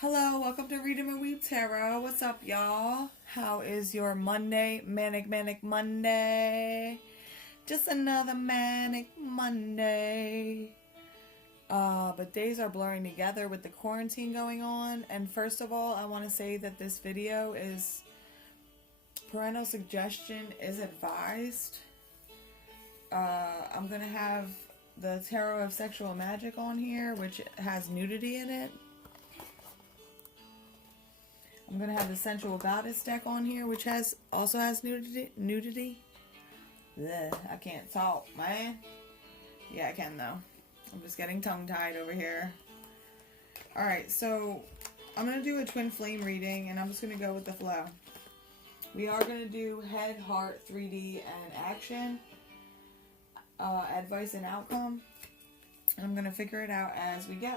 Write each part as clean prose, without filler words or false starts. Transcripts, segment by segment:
Hello, welcome to Read 'em and Weep Tarot. What's up, y'all? How is your Monday? Manic Monday. Just another manic Monday. But days are blurring together with the quarantine going on. And first of all, I want to say that this video is parental suggestion is advised. I'm going to have the Tarot of Sexual Magic on here, which has nudity in it. I'm going to have the Sensual Goddess deck on here, which also has nudity. Ugh, I can't talk, man. Yeah, I can, though. I'm just getting tongue-tied over here. Alright, so I'm going to do a twin flame reading, and I'm just going to go with the flow. We are going to do head, heart, 3D, and action. Advice and outcome. And I'm going to figure it out as we go.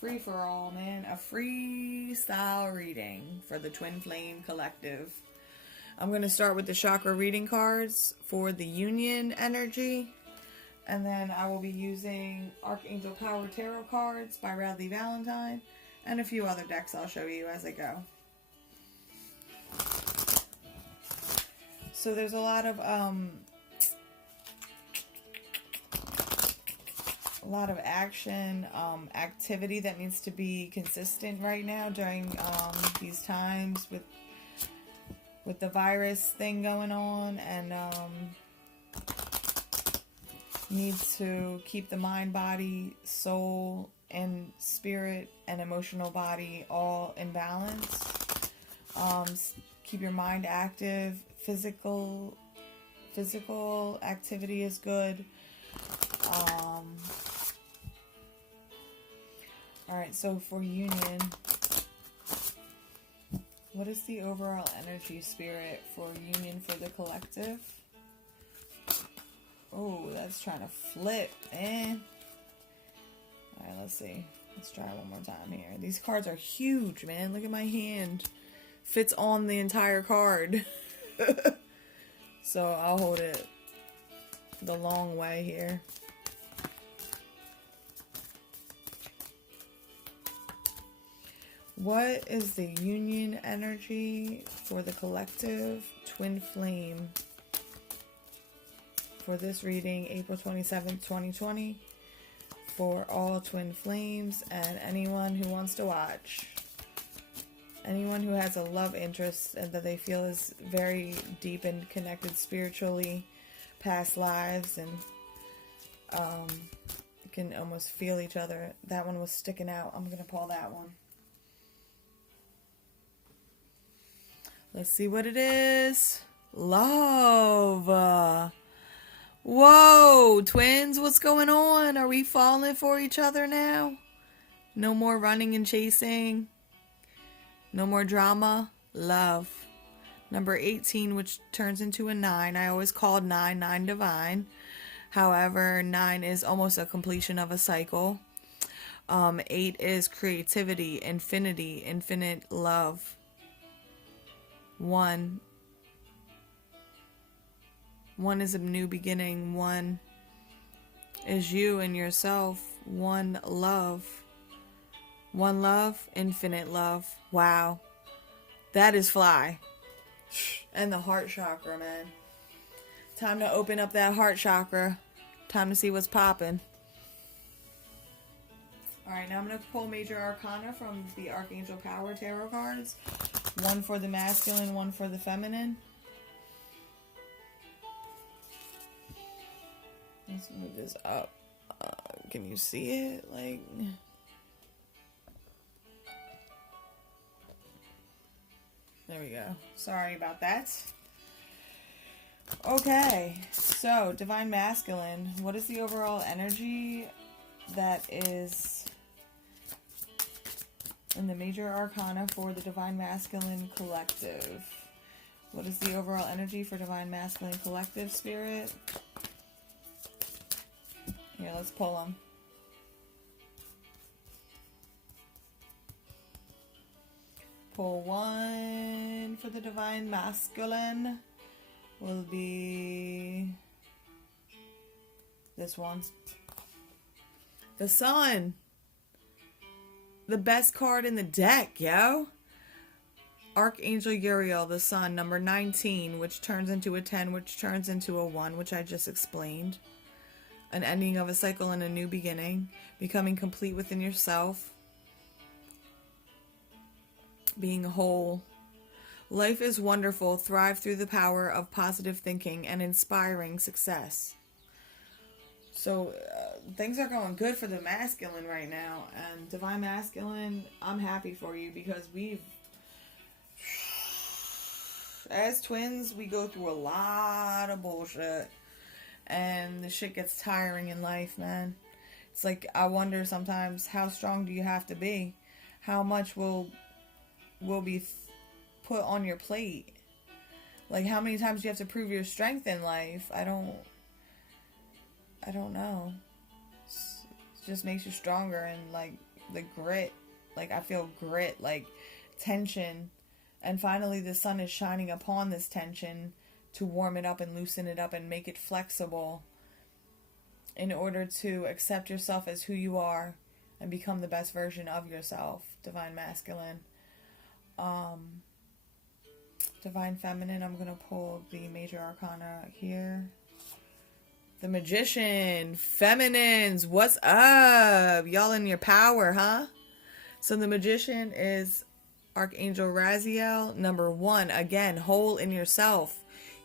Free for all, man. A freestyle reading for the Twin Flame Collective. I'm going to start with the chakra reading cards for the union energy. And then I will be using Archangel Power Tarot cards by Radley Valentine. And a few other decks I'll show you as I go. So there's a lot of action, activity that needs to be consistent right now during these times with the virus thing going on, and needs to keep the mind, body, soul, and spirit and emotional body all in balance. Keep your mind active. Physical activity is good. Alright, so for union, what is the overall energy spirit for union for the collective? Oh, that's trying to flip, man. Alright, let's see. Let's try one more time here. These cards are huge, man. Look at my hand. Fits on the entire card. So I'll hold it the long way here. What is the union energy for the collective twin flame for this reading, April 27th, 2020, for all twin flames and anyone who wants to watch? Anyone who has a love interest and that they feel is very deep and connected spiritually, past lives, and can almost feel each other. That one was sticking out. I'm going to pull that one. Let's see what it is. Love. Whoa, twins, what's going on? Are we falling for each other now? No more running and chasing. No more drama. Love. Number 18, which turns into a 9. I always called 9 divine. However, 9 is almost a completion of a cycle. 8 is creativity, infinity, infinite love. 1 is a new beginning. 1 is you and yourself. 1 love. 1 love, infinite love. Wow. That is fly. And the heart chakra, man. Time to open up that heart chakra. Time to see what's popping. Alright, now I'm going to pull major arcana from the Archangel Power Tarot cards. 1 for the masculine, 1 for the feminine. Let's move this up. Can you see it? Like, there we go. Sorry about that. Okay, so Divine Masculine. What is the overall energy that is in the major arcana for the Divine Masculine Collective? What is the overall energy for Divine Masculine Collective spirit? Here, let's pull them. Pull 1 for the Divine Masculine. Will be this one. The Sun. the best card in the deck, yo. Archangel Uriel, the sun, number 19, which turns into a 10, which turns into a 1, which I just explained. An ending of a cycle and a new beginning. Becoming complete within yourself. Being whole. Life is wonderful. Thrive through the power of positive thinking and inspiring success. So things are going good for the masculine right now. And Divine Masculine, I'm happy for you because as twins, we go through a lot of bullshit. And the shit gets tiring in life, man. It's like, I wonder sometimes, how strong do you have to be? How much will be put on your plate? Like, how many times do you have to prove your strength in life? I don't know. It just makes you stronger, and like the grit. Like, I feel grit, like tension. And finally the sun is shining upon this tension to warm it up and loosen it up and make it flexible in order to accept yourself as who you are and become the best version of yourself. Divine Masculine. Divine Feminine, I'm going to pull the major arcana here. The Magician. Feminines, what's up? Y'all in your power, huh? So the Magician is Archangel Raziel, number 1. Again, whole in yourself.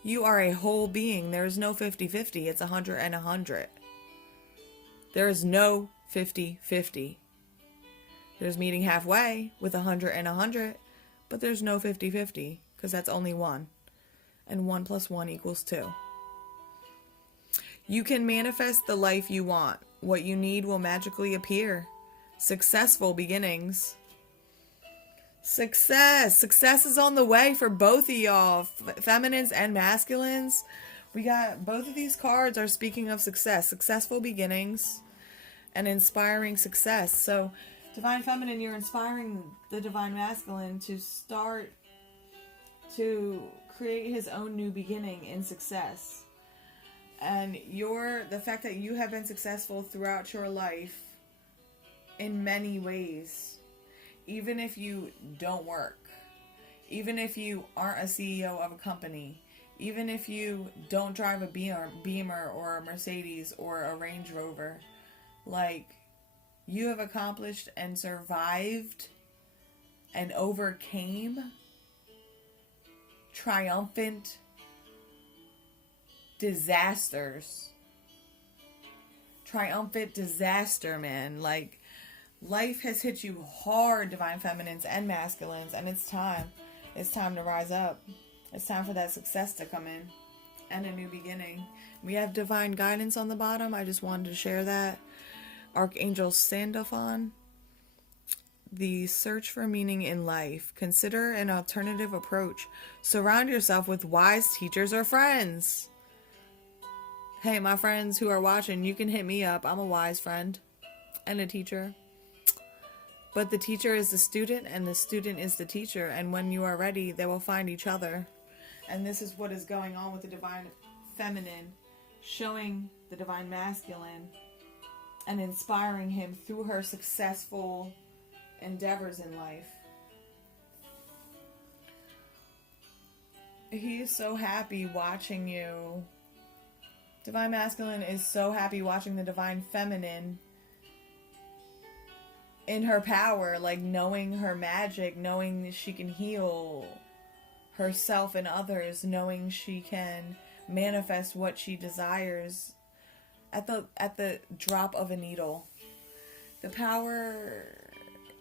You are a whole being. There is no 50-50. It's 100 and 100. There is no 50-50. There's meeting halfway with 100 and 100, but there's no 50-50 because that's only 1. And 1 plus 1 equals 2. You can manifest the life you want. What you need will magically appear. Successful beginnings. Success is on the way for both of y'all, feminines and masculines. We got both of these cards are speaking of success, successful beginnings and inspiring success. So Divine Feminine, you're inspiring the Divine Masculine to start to create his own new beginning in success. And the fact that you have been successful throughout your life in many ways. Even if you don't work, even if you aren't a CEO of a company, even if you don't drive a Beamer or a Mercedes or a Range Rover, like, you have accomplished and survived and overcame triumphant disasters. Triumphant disaster, man. Like, life has hit you hard, Divine Feminines and Masculines, and it's time. It's time to rise up. It's time for that success to come in and a new beginning. We have Divine Guidance on the bottom. I just wanted to share that. Archangel Sandalphon. The search for meaning in life. Consider an alternative approach. Surround yourself with wise teachers or friends. Hey, my friends who are watching, you can hit me up. I'm a wise friend and a teacher. But the teacher is the student, and the student is the teacher. And when you are ready, they will find each other. And this is what is going on with the Divine Feminine, showing the Divine Masculine and inspiring him through her successful endeavors in life. He is so happy watching you. Divine Masculine is so happy watching the Divine Feminine in her power, like knowing her magic, knowing that she can heal herself and others, knowing she can manifest what she desires at the drop of a needle. The power,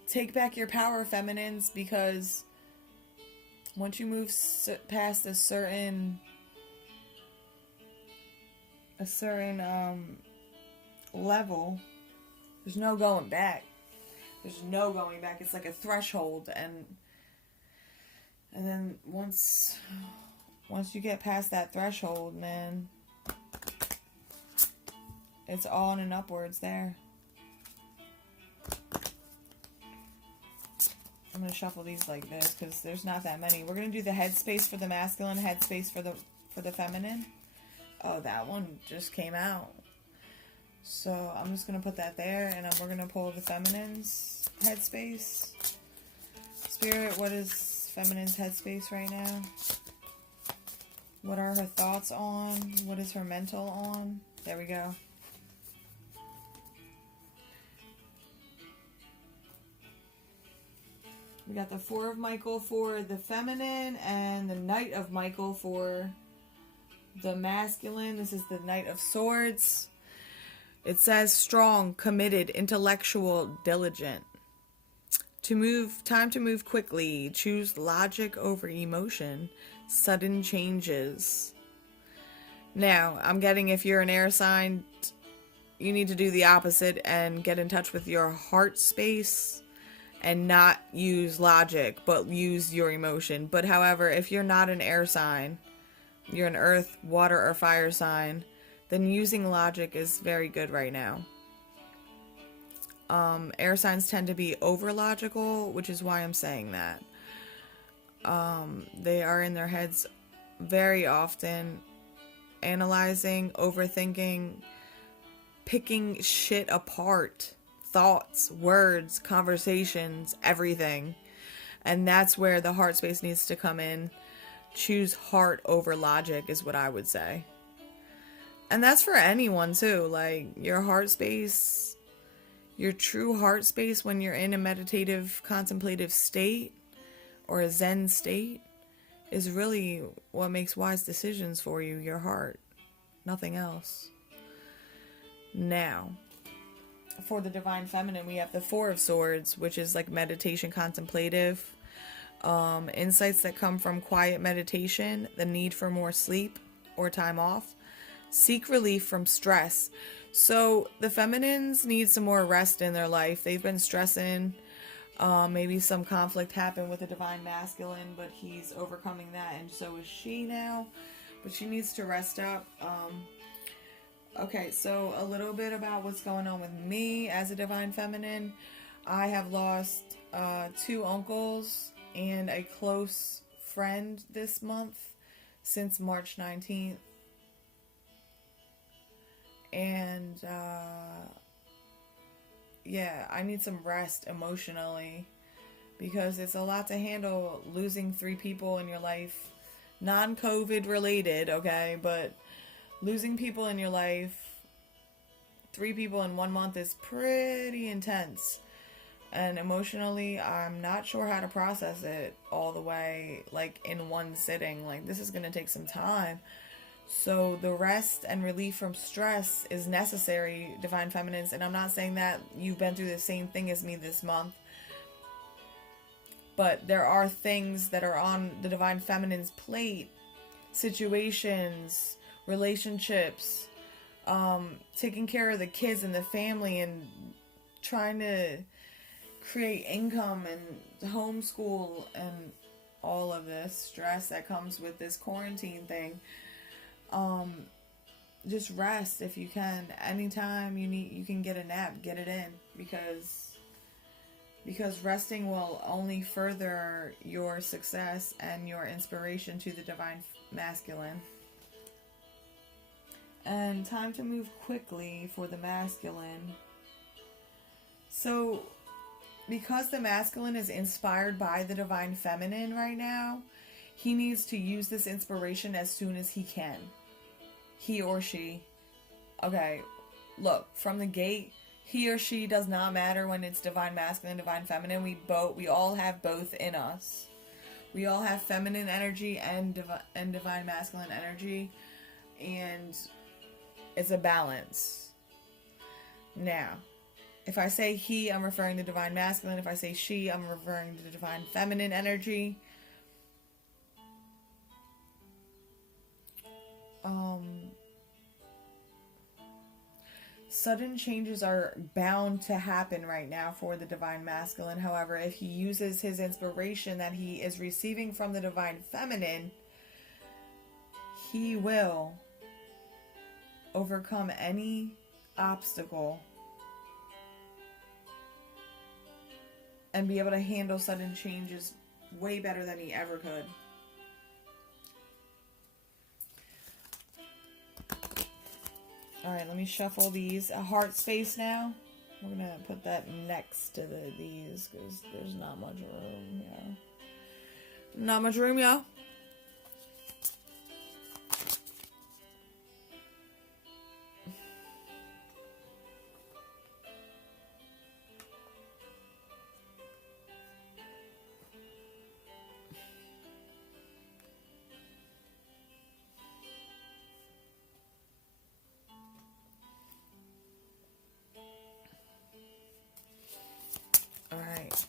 take back your power, feminines, because once you move past a certain level, there's no going back. There's no going back. It's like a threshold, and then once you get past that threshold, man, it's on and upwards there. I'm gonna shuffle these like this because there's not that many. We're gonna do the headspace for the masculine, headspace for the feminine. Oh, that one just came out. So I'm just going to put that there, and we're going to pull the feminines. headspace? Spirit, what is feminine's headspace right now? What are her thoughts on? What is her mental on? There we go. We got the Four of Michael for the feminine and the Knight of Michael for the masculine. This is the Knight of Swords. It says strong, committed, intellectual, diligent. Time to move quickly. Choose logic over emotion. Sudden changes. Now, I'm getting if you're an air sign, you need to do the opposite and get in touch with your heart space and not use logic, but use your emotion. But however, if you're not an air sign, you're an earth, water, or fire sign, then using logic is very good right now. Air signs tend to be over logical, which is why I'm saying that. They are in their heads very often, analyzing, overthinking, picking shit apart. Thoughts, words, conversations, everything. And that's where the heart space needs to come in. Choose heart over logic is what I would say. And that's for anyone too. Like your heart space, your true heart space when you're in a meditative, contemplative state or a Zen state is really what makes wise decisions for you, your heart. Nothing else. Now, for the Divine Feminine, we have the Four of Swords, which is like meditation, contemplative. Insights that come from quiet meditation, the need for more sleep or time off. Seek relief from stress. So the feminines need some more rest in their life. They've been stressing. Maybe some conflict happened with the Divine Masculine, but he's overcoming that, and so is she now. But she needs to rest up. Okay, so a little bit about what's going on with me as a Divine Feminine. I have lost 2 uncles and a close friend this month since March 19th. And yeah, I need some rest emotionally because it's a lot to handle losing 3 people in your life, non-COVID related, okay, but losing people in your life, 3 people in 1 month is pretty intense. And emotionally, I'm not sure how to process it all the way, like in one sitting. Like, this is going to take some time. So the rest and relief from stress is necessary, Divine Feminines. And I'm not saying that you've been through the same thing as me this month. But there are things that are on the Divine Feminine's plate. Situations, relationships, taking care of the kids and the family and trying to create income and homeschool and all of this stress that comes with this quarantine thing. Just rest if you can. Anytime you can get a nap, get it in, because resting will only further your success and your inspiration to the Divine Masculine. And time to move quickly for the masculine. So, because the masculine is inspired by the Divine Feminine right now, he needs to use this inspiration as soon as he can. He or she. Okay, look, from the gate, he or she does not matter when it's Divine Masculine, Divine Feminine. We all have both in us. We all have feminine energy and divine masculine energy, and it's a balance. Now, if I say he, I'm referring to Divine Masculine. If I say she, I'm referring to the Divine Feminine energy. Sudden changes are bound to happen right now for the Divine Masculine. However, if he uses his inspiration that he is receiving from the Divine Feminine, he will overcome any obstacle and be able to handle sudden changes way better than he ever could. Alright, let me shuffle these. A heart space now. We're gonna put that next to these because there's not much room. Yeah, not much room, y'all. All right.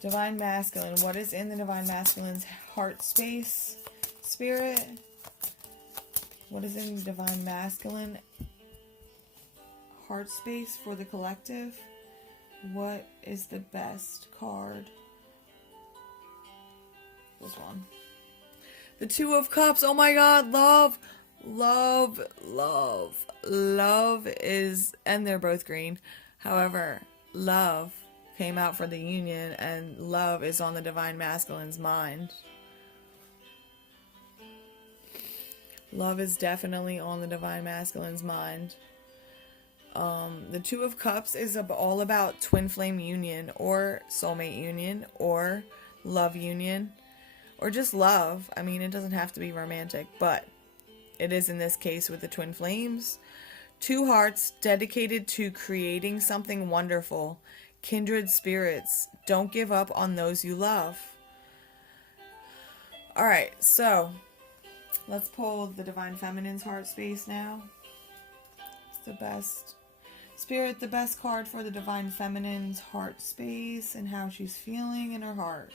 Divine Masculine. What is in the Divine Masculine's heart space, Spirit? What is in the Divine Masculine heart space for the collective? What is the best card? This one. The Two of Cups. Oh my God. Love. Love. Love. Love is... And they're both green. However, love came out for the union, and love is on the Divine Masculine's mind. Love is definitely on the Divine Masculine's mind. The Two of Cups is all about twin flame union, or soulmate union, or love union, or just love. I mean, it doesn't have to be romantic, but it is in this case with the twin flames. Two hearts dedicated to creating something wonderful. Kindred spirits, don't give up on those you love. All right, so let's pull the Divine Feminine's heart space now. It's the best. Spirit, the best card for the Divine Feminine's heart space and how she's feeling in her heart.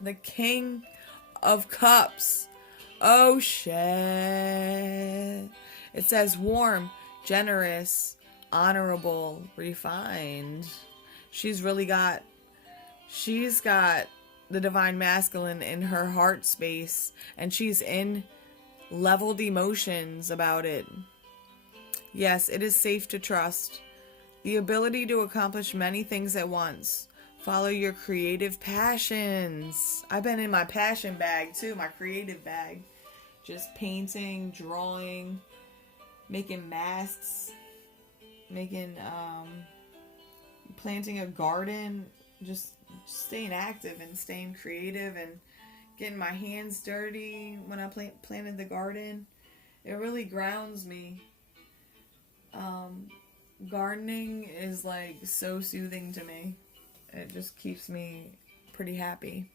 The King of Cups. Oh, shit. It says warm, generous, honorable, refined. She's got the Divine Masculine in her heart space, and she's in leveled emotions about it. Yes, it is safe to trust. The ability to accomplish many things at once. Follow your creative passions. I've been in my passion bag too, my creative bag. Just painting, drawing, making masks, planting a garden, just staying active and staying creative and getting my hands dirty when I planted the garden. It really grounds me. Gardening is like so soothing to me. It just keeps me pretty happy.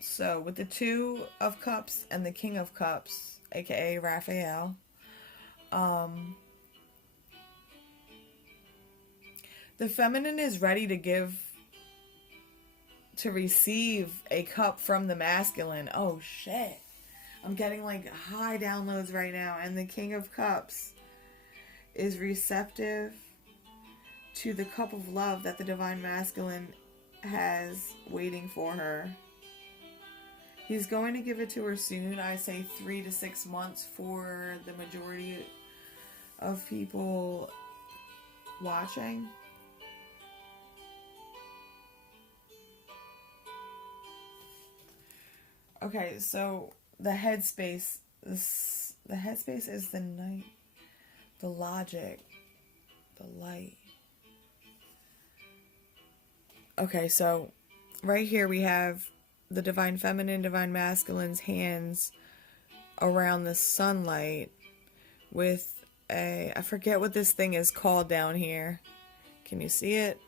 So with the Two of Cups and the King of Cups, aka Raphael, the feminine is ready to receive a cup from the masculine. Oh shit. I'm getting like high downloads right now. And the King of Cups is receptive to the cup of love that the Divine Masculine has waiting for her. He's going to give it to her soon. I say 3 to 6 months for the majority of people watching. Okay, so the headspace is the night, the logic, the light. Okay, so right here we have the Divine Feminine, Divine Masculine's hands around the sunlight with I forget what this thing is called down here. Can you see it?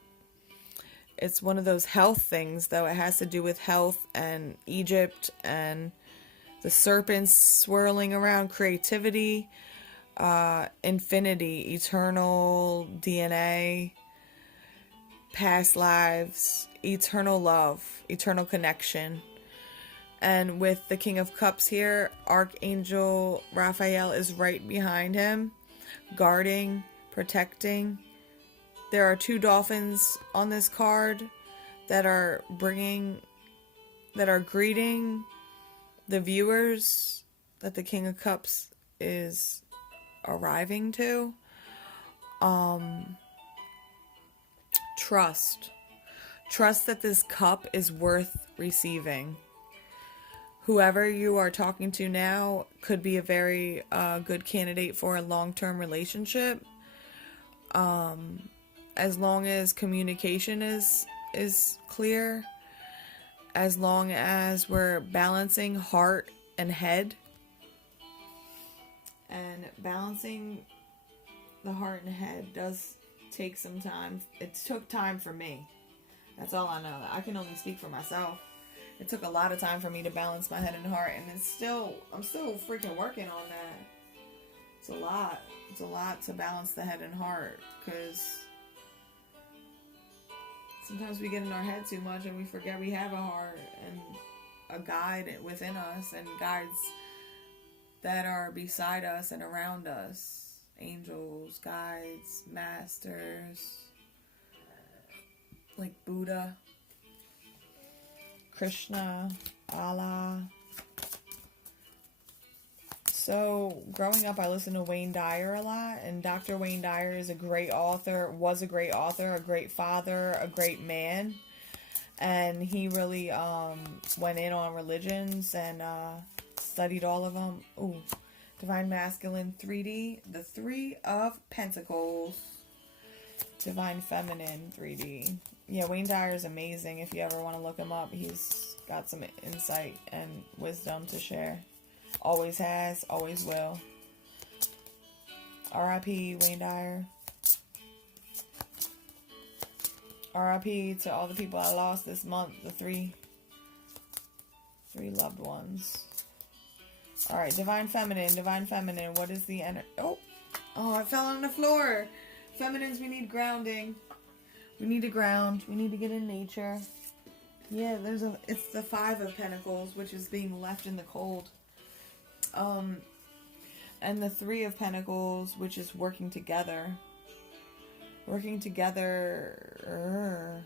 It's one of those health things, though. It has to do with health and Egypt and the serpents swirling around, creativity, infinity, eternal DNA, past lives, eternal love, eternal connection. And with the King of Cups here, Archangel Raphael is right behind him, guarding, protecting. There are 2 dolphins on this card that are greeting the viewers that the King of Cups is arriving to. Trust that this cup is worth receiving. whoever you are talking to now could be a very good candidate for a long-term relationship. As long as communication is clear, as long as we're balancing heart and head, and balancing the heart and head does take some time. It took time for me. That's all I know. I can only speak for myself. It took a lot of time for me to balance my head and heart, and I'm still freaking working on that. It's a lot. It's a lot to balance the head and heart, because sometimes we get in our head too much and we forget we have a heart and a guide within us, and guides that are beside us and around us. Angels, guides, masters, like Buddha, Krishna, Allah. So, growing up, I listened to Wayne Dyer a lot, and Dr. Wayne Dyer is a great author, was a great author, a great father, a great man, and he really went in on religions and studied all of them. Ooh, Divine Masculine 3D, the Three of Pentacles, Divine Feminine 3D. Yeah, Wayne Dyer is amazing. If you ever want to look him up, he's got some insight and wisdom to share. Always has, always will. R.I.P. Wayne Dyer. R.I.P. to all the people I lost this month. The three loved ones. Alright, Divine Feminine. Divine Feminine. What is the energy? Oh, I fell on the floor. Feminines, we need grounding. We need to ground. We need to get in nature. Yeah, it's the Five of Pentacles, which is being left in the cold. And the Three of Pentacles, which is working together. Working together.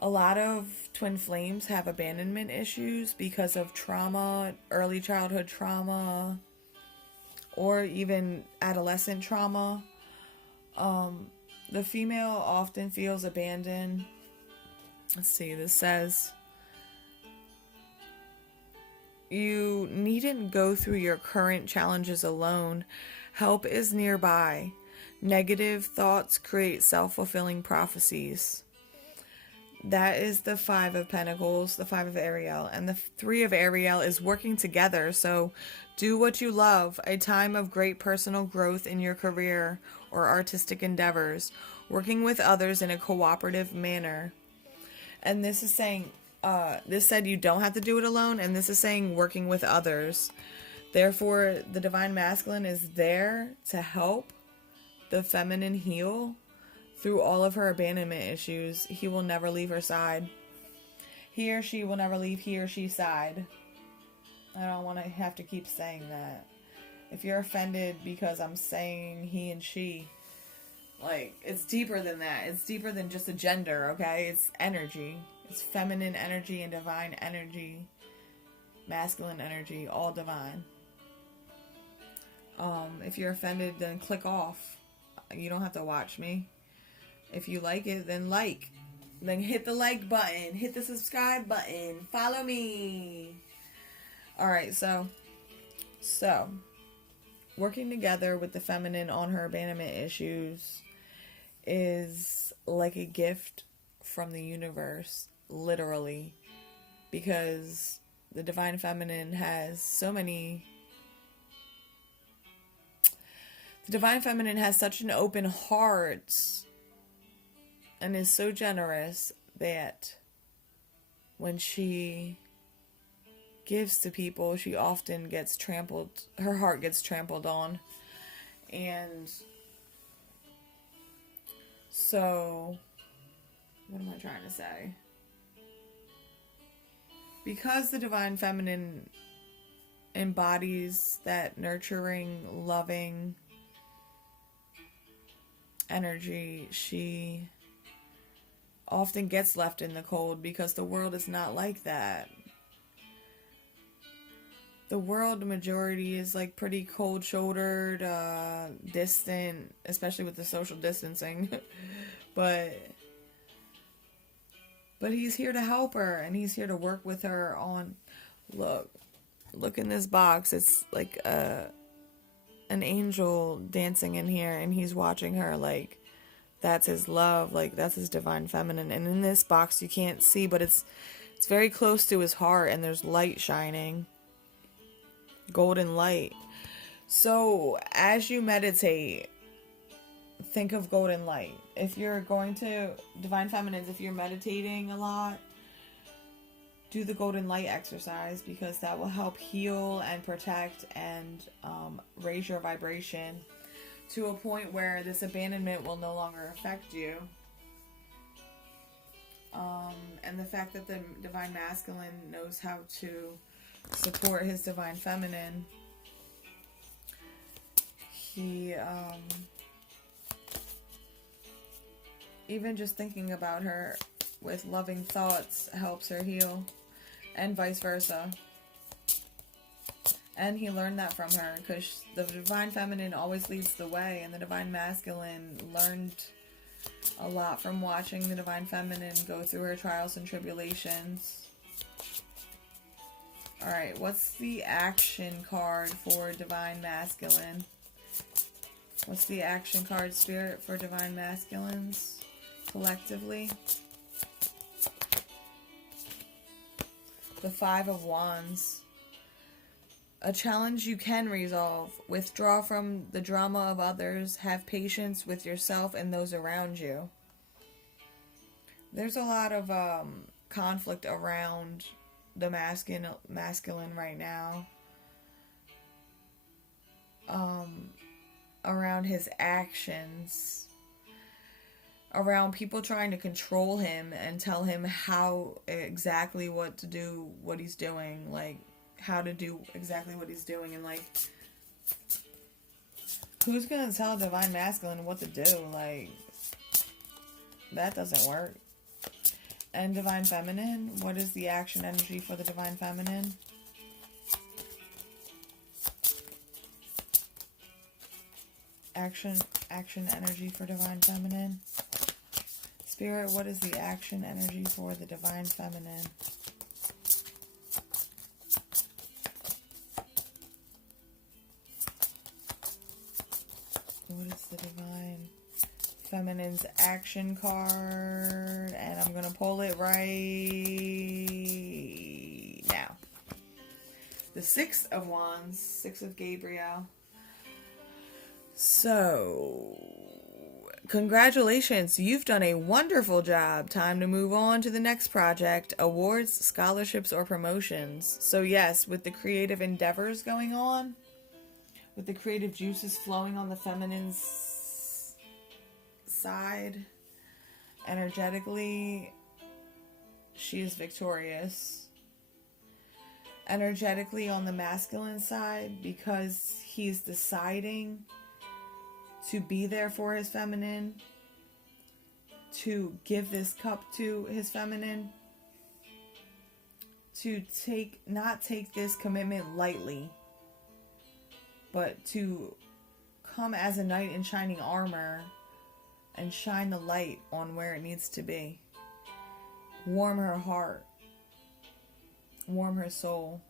A lot of twin flames have abandonment issues because of trauma, early childhood trauma, or even adolescent trauma. The female often feels abandoned. Let's see, this says, you needn't go through your current challenges alone. Help is nearby. Negative thoughts create self-fulfilling prophecies. That is the Five of Pentacles, the Five of Ariel. And the Three of Ariel is working together. So do what you love. A time of great personal growth in your career or artistic endeavors. Working with others in a cooperative manner. And this is saying, this said you don't have to do it alone. And this is saying working with others. Therefore, the Divine Masculine is there to help the feminine heal through all of her abandonment issues. He will never leave her side. He or she will never leave he or she's side. I don't want to have to keep saying that. If you're offended because I'm saying he and she, like, it's deeper than that. It's deeper than just a gender, okay? It's energy. It's feminine energy and divine energy. Masculine energy, all divine. If you're offended, then click off. You don't have to watch me. If you like it, then like. Then hit the like button. Hit the subscribe button. Follow me. Alright, so working together with the feminine on her abandonment issues is like a gift from the universe, literally. Because the Divine Feminine has so many... The Divine Feminine has such an open heart and is so generous that when she gives to people, she often gets trampled, her heart gets trampled on. And so, what am I trying to say? Because the Divine Feminine embodies that nurturing, loving energy, she often gets left in the cold because the world is not like that. The world majority is like pretty cold-shouldered, distant, especially with the social distancing. but he's here to help her, and he's here to work with her on Look in this box. It's like an angel dancing in here, and he's watching her. Like, that's his love. Like, that's his divine feminine. And in this box, you can't see, but it's very close to his heart, and there's light shining, golden light. So as you meditate, think of golden light. If you're going to divine feminines, if you're meditating a lot, do the golden light exercise, because that will help heal and protect and raise your vibration to a point where this abandonment will no longer affect you. And the fact that the divine masculine knows how to support his divine feminine, he even just thinking about her with loving thoughts helps her heal, and vice versa. And he learned that from her, because the divine feminine always leads the way, and the divine masculine learned a lot from watching the divine feminine go through her trials and tribulations. Alright, what's the action card for divine masculine? What's the action card, Spirit, for divine masculines collectively? The Five of Wands. A challenge you can resolve. Withdraw from the drama of others. Have patience with yourself and those around you. There's a lot of conflict around the masculine right now. Around his actions. Around people trying to control him and tell him how exactly what to do, what he's doing. Like, how to do exactly what he's doing, and like, who's gonna tell divine masculine what to do? Like, that doesn't work. And divine feminine, what is the action energy for the divine feminine? Action energy for divine feminine. Spirit, what is the action energy for the divine feminine? What is the divine feminine's action card? And I'm going to pull it right now. The Six of Wands, Six of Gabriel. So, congratulations, you've done a wonderful job. Time to move on to the next project, awards, scholarships, or promotions. So yes, with the creative endeavors going on, with the creative juices flowing on the feminine's side, energetically, she is victorious. Energetically on the masculine side, because he's deciding to be there for his feminine, to give this cup to his feminine, to not take this commitment lightly, but to come as a knight in shining armor and shine the light on where it needs to be. Warm her heart, warm her soul.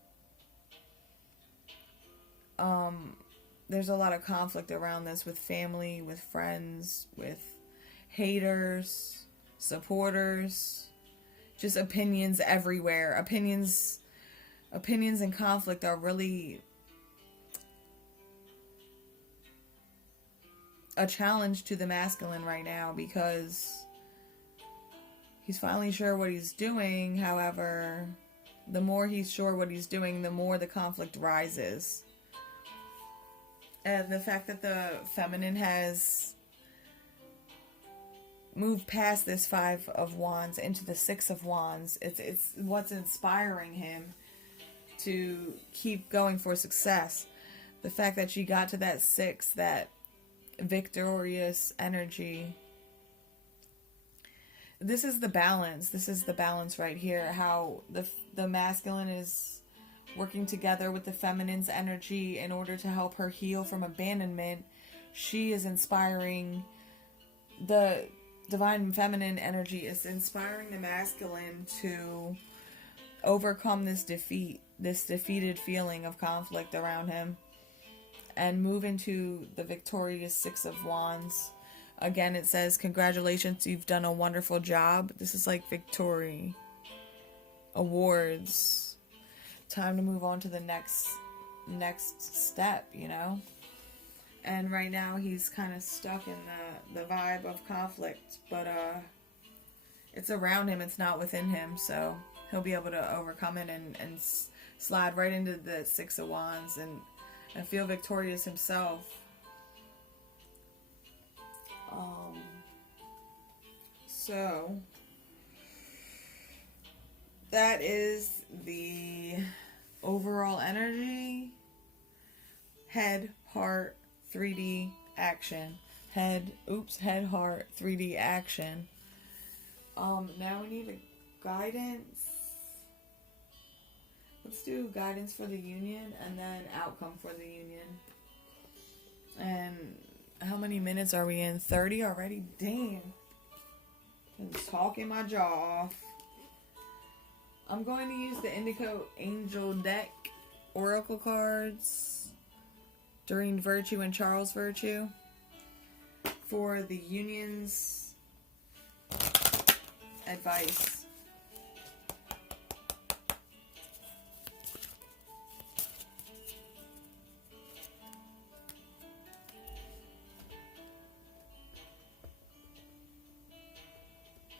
There's a lot of conflict around this with family, with friends, with haters, supporters, just opinions everywhere. Opinions and conflict are really a challenge to the masculine right now, because he's finally sure what he's doing. However, the more he's sure what he's doing, the more the conflict rises. And the fact that the feminine has moved past this Five of Wands into the Six of Wands, it's what's inspiring him to keep going for success. The fact that she got to that six, that victorious energy. This is the balance. This is the balance right here. How the masculine is working together with the feminine's energy in order to help her heal from abandonment. She is inspiring, the divine feminine energy is inspiring the masculine to overcome this defeat this defeated feeling of conflict around him and move into the victorious Six of Wands. Again, it says, congratulations, you've done a wonderful job. This is like victory, awards. Time to move on to the next step, you know? And right now he's kind of stuck in the vibe of conflict, but it's around him, it's not within him, so he'll be able to overcome it and slide right into the Six of Wands and feel victorious himself. So that is the overall energy. Head, heart, 3D action. Head, heart, 3D action. Now we need a guidance. Let's do guidance for the union and then outcome for the union. And how many minutes are we in? 30 already? Damn. I'm talking my jaw off. I'm going to use the Indigo Angel deck oracle cards, Doreen Virtue and Charles Virtue, for the union's advice.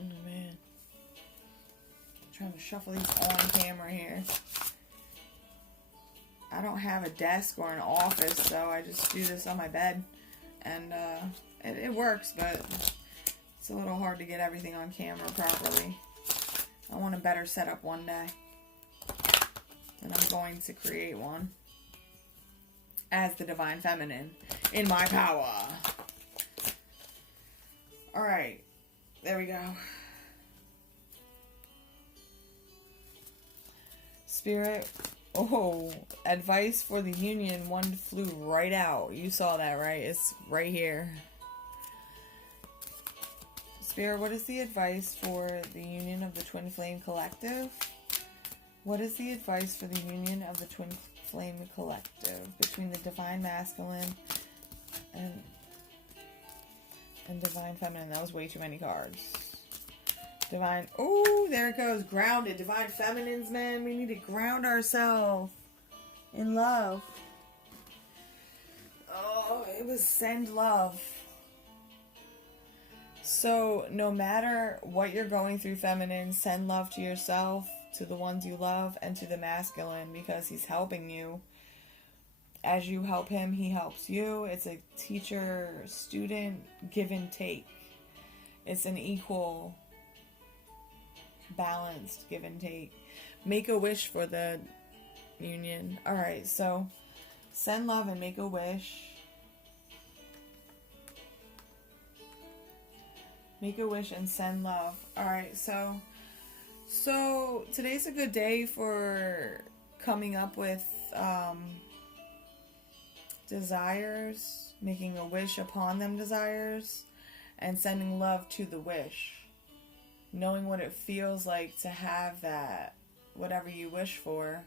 Oh man. I'm trying to shuffle these on camera here. I don't have a desk or an office, so I just do this on my bed. And it works, but it's a little hard to get everything on camera properly. I want a better setup one day. And I'm going to create one. As the Divine Feminine. In my power. Alright. There we go. Spirit. Oh, advice for the union. One flew right out. You saw that, right? It's right here. Spirit, what is the advice for the union of the Twin Flame Collective? What is the advice for the union of the Twin Flame Collective between the Divine Masculine and Divine Feminine? That was way too many cards. Divine, oh, there it goes, grounded. Divine Feminines, man, we need to ground ourselves in love. Oh, it was send love. So, no matter what you're going through, feminine, send love to yourself, to the ones you love, and to the masculine, because he's helping you. As you help him, he helps you. It's a teacher-student give and take. It's an equal, balanced give and take. Make a wish for the union. Alright, so send love and make a wish. Make a wish and send love. Alright, so today's a good day for coming up with desires, making a wish upon them desires, and sending love to the wish. Knowing what it feels like to have that, whatever you wish for,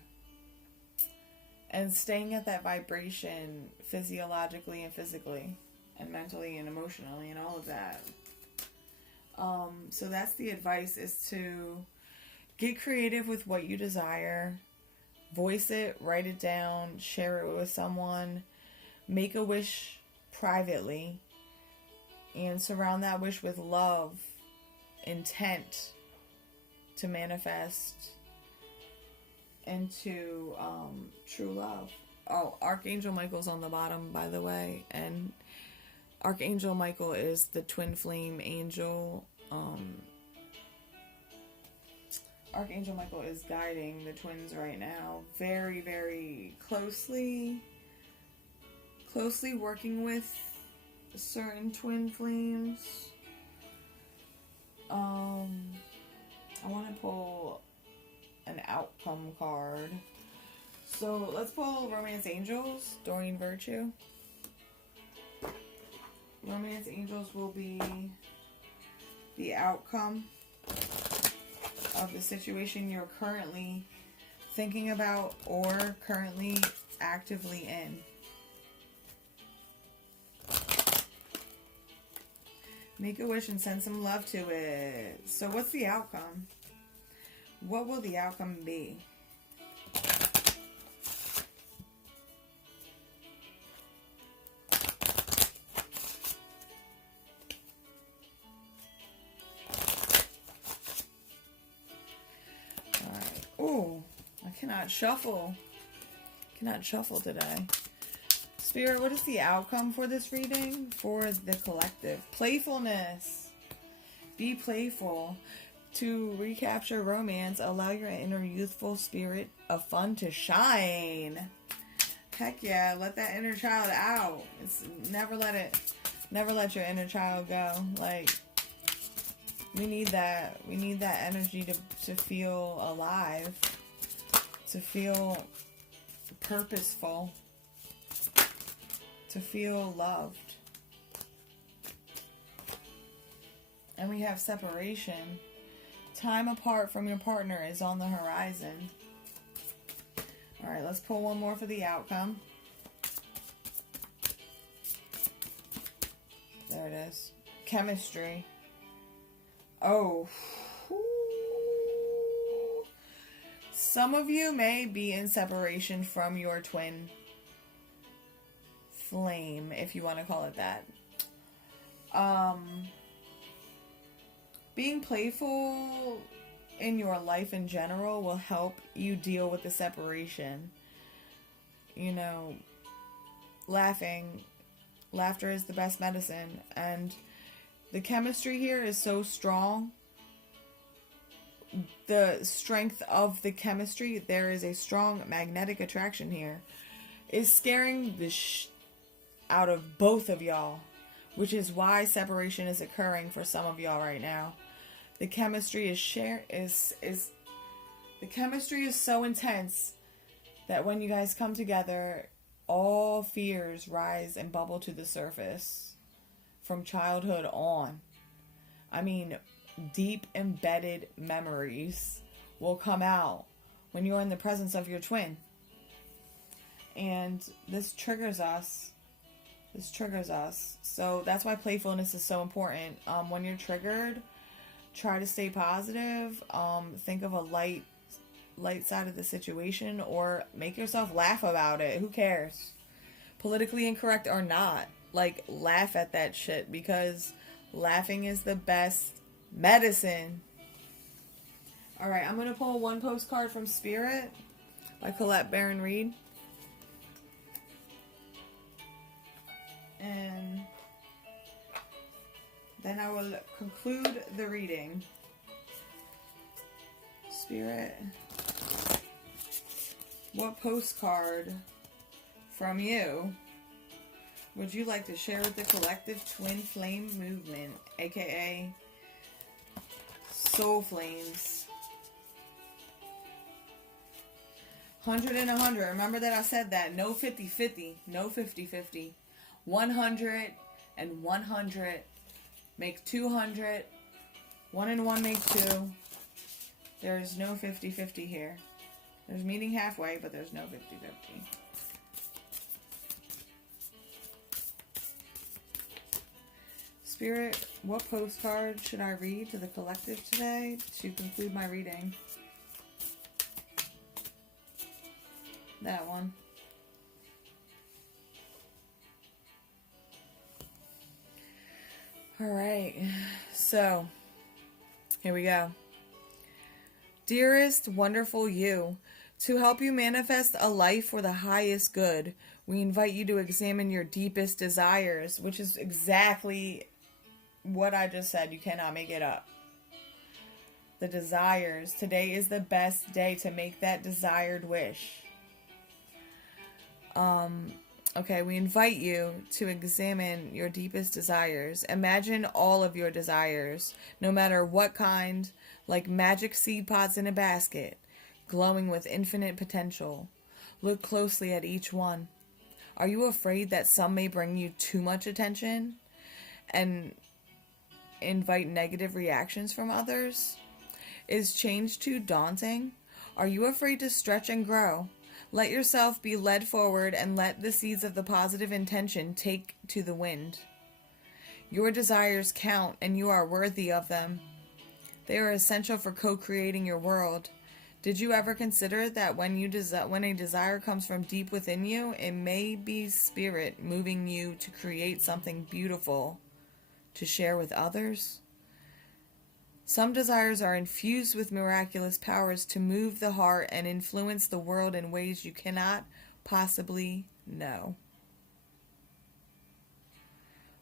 and staying at that vibration physiologically and physically, and mentally and emotionally and all of that. So that's the advice, is to get creative with what you desire, voice it, write it down, share it with someone, make a wish privately, and surround that wish with love, intent to manifest into true love. Oh, Archangel Michael's on the bottom, by the way, and Archangel Michael is the twin flame angel. Archangel Michael is guiding the twins right now very, very closely working with certain twin flames. I want to pull an outcome card. So let's pull Romance Angels, Doreen Virtue. Romance Angels will be the outcome of the situation you're currently thinking about, or currently actively in. Make a wish and send some love to it. So what's the outcome? What will the outcome be? Alright. Oh, I cannot shuffle. Cannot shuffle today. Spirit, what is the outcome for this reading? For the collective. Playfulness. Be playful. To recapture romance, allow your inner youthful spirit of fun to shine. Heck yeah, let that inner child out. Never let your inner child go. Like, we need that. We need that energy to feel alive. To feel purposeful. To feel loved. And we have separation. Time apart from your partner is on the horizon. Alright, let's pull one more for the outcome. There it is. Chemistry. Oh. Some of you may be in separation from your twin flame, if you want to call it that. Being playful in your life in general will help you deal with the separation. You know, laughter is the best medicine, and the chemistry here is so strong. The strength of the chemistry, there is a strong magnetic attraction here, is scaring the out of both of y'all, which is why separation is occurring for some of y'all right now. The chemistry is the chemistry is so intense that when you guys come together, all fears rise and bubble to the surface from childhood on. I mean, deep embedded memories will come out when you're in the presence of your twin. And this triggers us. So that's why playfulness is so important. When you're triggered, try to stay positive. Think of a light side of the situation, or make yourself laugh about it. Who cares? Politically incorrect or not, like, laugh at that shit, because laughing is the best medicine. Alright, I'm gonna pull one postcard from Spirit by Colette Baron Reed. And then I will conclude the reading. Spirit, what postcard from you would you like to share with the collective twin flame movement, aka soul flames? 100 and 100. Remember that I said that. No 50-50. No 50-50. 100 and 100 make 200. 1 and 1 make 2. There is no 50-50 here. There's meeting halfway, but there's no 50-50. Spirit, what postcard should I read to the collective today to conclude my reading? That one. Alright, so here we go. Dearest, wonderful you, to help you manifest a life for the highest good, we invite you to examine your deepest desires, which is exactly what I just said. You cannot make it up. The desires. Today is the best day to make that desired wish. Okay, we invite you to examine your deepest desires. Imagine all of your desires, no matter what kind, like magic seed pods in a basket, glowing with infinite potential. Look closely at each one. Are you afraid that some may bring you too much attention and invite negative reactions from others? Is change too daunting? Are you afraid to stretch and grow? Let yourself be led forward and let the seeds of the positive intention take to the wind. Your desires count and you are worthy of them. They are essential for co-creating your world. Did you ever consider that when a desire comes from deep within you, it may be spirit moving you to create something beautiful to share with others? Some desires are infused with miraculous powers to move the heart and influence the world in ways you cannot possibly know.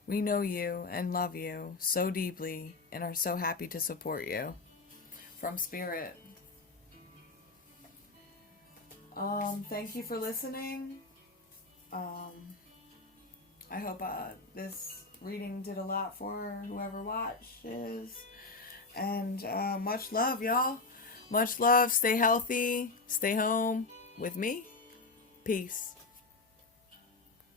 We know you and love you so deeply and are so happy to support you. From Spirit. Thank you for listening. I hope this reading did a lot for whoever watches. And much love, y'all. Much love. Stay healthy. Stay home with me. Peace.